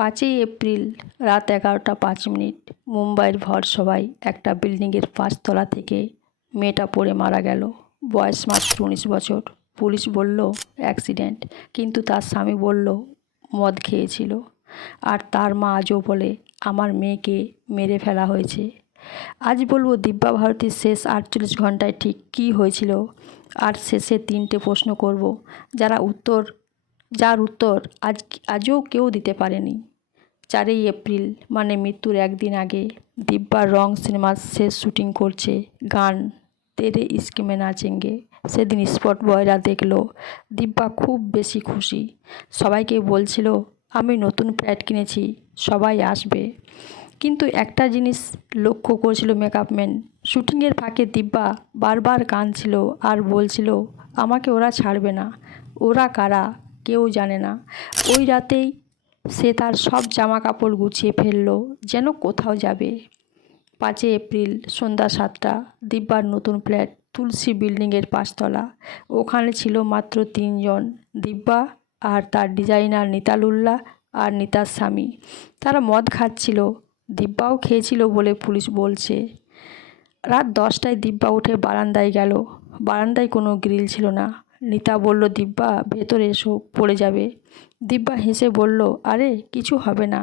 5ই April রাত 11টা 5 minute মুম্বাইয়ের ভরসভায় একটা বিল্ডিংয়ের 5তলা থেকে মেয়েটা পড়ে মারা গেল। বয়স মাত্র 19 বছর। পুলিশ বলল অ্যাক্সিডেন্ট, কিন্তু তার স্বামী বলল মদ খেয়েছিল। আর তার মা আজও বলে আমার মেয়েকে মেরে ফেলা হয়েছে। আজ বলবো দিব্যা ভারতীর শেষ 48 ঘন্টায় ঠিক কী হয়েছিল, আর শেষে 3টে প্রশ্ন করব যার উত্তর আজও কেউ দিতে পারেনি। 4ই এপ্রিল মানে মৃত্যুর একদিন আগে দিব্যার রং সিনেমার শেষ শুটিং করছে। গান তেরে ইস্ক মে নাচেঙ্গে সেদিন স্পট বয়রা দেখলো দিব্যা খুব বেশি খুশি। সবাইকে বলছিল আমি নতুন ফ্ল্যাট কিনেছি, সবাই আসবে। কিন্তু একটা জিনিস লক্ষ্য করেছিল মেকআপম্যান, শুটিংয়ের ফাঁকে দিব্যা বারবার কাঁদছিল আর বলছিল আমাকে ওরা ছাড়বে না। ওরা কারা কেউ জানে না। ওই রাতেই সে তার সব জামা কাপড় গুছিয়ে ফেললো, যেন কোথাও যাবে। 5ই এপ্রিল সন্ধ্যা 7টা দিব্যার নতুন ফ্ল্যাট তুলসী বিল্ডিংয়ের 5তলা। ওখানে ছিল মাত্র 3জন, দিব্যা আর তার ডিজাইনার নিতালুল্লাহ আর নিতার স্বামী। তারা মদ খাচ্ছিল, দিব্যাও খেয়েছিল বলে পুলিশ বলছে। রাত 10টায় দিব্যা উঠে বারান্দায় গেল। বারান্দায় কোনো গ্রিল ছিল না। নিতা বলল দিব্যা ভেতরে এসো, পড়ে যাবে। দিব্যা হেসে বলল আরে কিছু হবে না।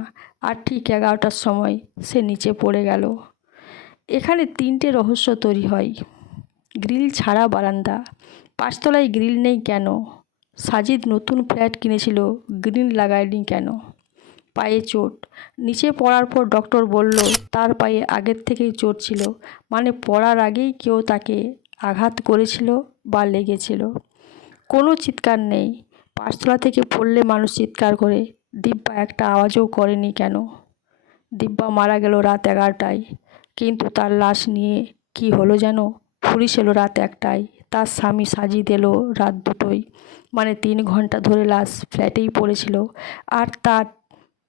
আর ঠিক 11টার সময় সে নিচে পড়ে গেল। এখানে 3টে রহস্য তৈরি হয়। গ্রিল ছাড়া বারান্দা, 5তলায় গ্রিল নেই কেন? সাজিদ নতুন ফ্ল্যাট কিনেছিল, গ্রিল লাগায়নি কেন? পায়ে চোট, নিচে পড়ার পর ডক্টর বলল তার পায়ে আগের থেকেই চোট ছিল, মানে পড়ার আগেই কেউ তাকে আঘাত করেছিল বা লেগেছিল। কোনো চিৎকার নেই। 5তলা থেকে পড়লে মানুষ চিৎকার করে, দিব্যা একটা আওয়াজও করেনি কেন? দিব্যা মারা গেল রাত 11টায়, কিন্তু তার লাশ নিয়ে কি হলো যেন? পুলিশ এলো রাত 1টায়, তার স্বামী সাজিদ এলো রাত 2টোয়। মানে 3 ঘন্টা ধরে লাশ ফ্ল্যাটেই পড়েছিল। আর তার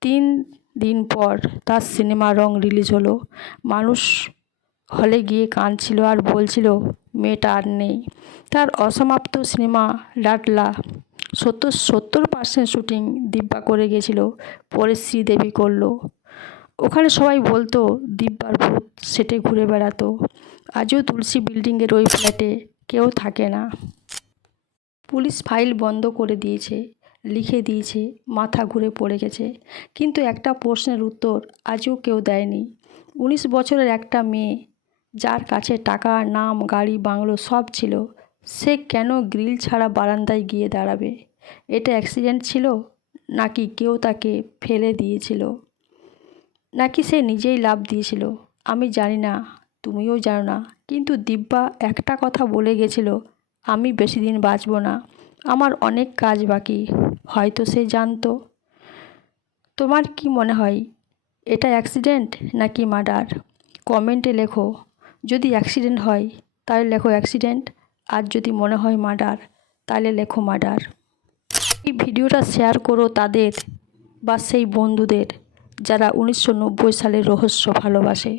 3 দিন পর তার সিনেমা রং রিলিজ হলো। মানুষ হলে গিয়ে কাঁদছিল আর বলছিল মেয়েটা আর নেই। তার অসমাপ্ত সিনেমা লাডলা 70% শুটিং দিব্যা করে গেছিল, পরে শ্রীদেবী করলো। ওখানে সবাই বলতো দিব্যার ভূত সেটে ঘুরে বেড়াতো। আজও তুলসী বিল্ডিংয়ের ওই ফ্ল্যাটে কেউ থাকে না। পুলিশ ফাইল বন্ধ করে দিয়েছে, লিখে দিয়েছে মাথা ঘুরে পড়ে গেছে, কিন্তু একটা প্রশ্নের উত্তর আজও কেউ দেয়নি। 19 বছরের একটা মেয়ে, যার কাছে টাকা, নাম, গাড়ি, বাংলো সব ছিল, সে কেন গ্রিল ছাড়া বারান্দায় গিয়ে দাঁড়াবে? এটা অ্যাক্সিডেন্ট ছিল, নাকি কেউ তাকে ফেলে দিয়েছিল, নাকি সে নিজেই লাফ দিয়েছিল? আমি জানি না, তুমিও জানো না, কিন্তু দিব্যা একটা কথা বলে গেছিল, আমি বেশি দিন বাঁচব না, আমার অনেক কাজ বাকি। হয়তো সে জানতো। তোমার কি মনে হয়, এটা অ্যাক্সিডেন্ট নাকি মার্ডার? কমেন্টে লেখো। যদি অ্যাক্সিডেন্ট হয় তাহলে লেখো অ্যাক্সিডেন্ট, আর যদি মনে হয় মার্ডার তাহলে লেখো মার্ডার। এই ভিডিওটা শেয়ার করো তাদের বা সেই বন্ধুদের যারা 1990 সালের রহস্য ভালোবাসে।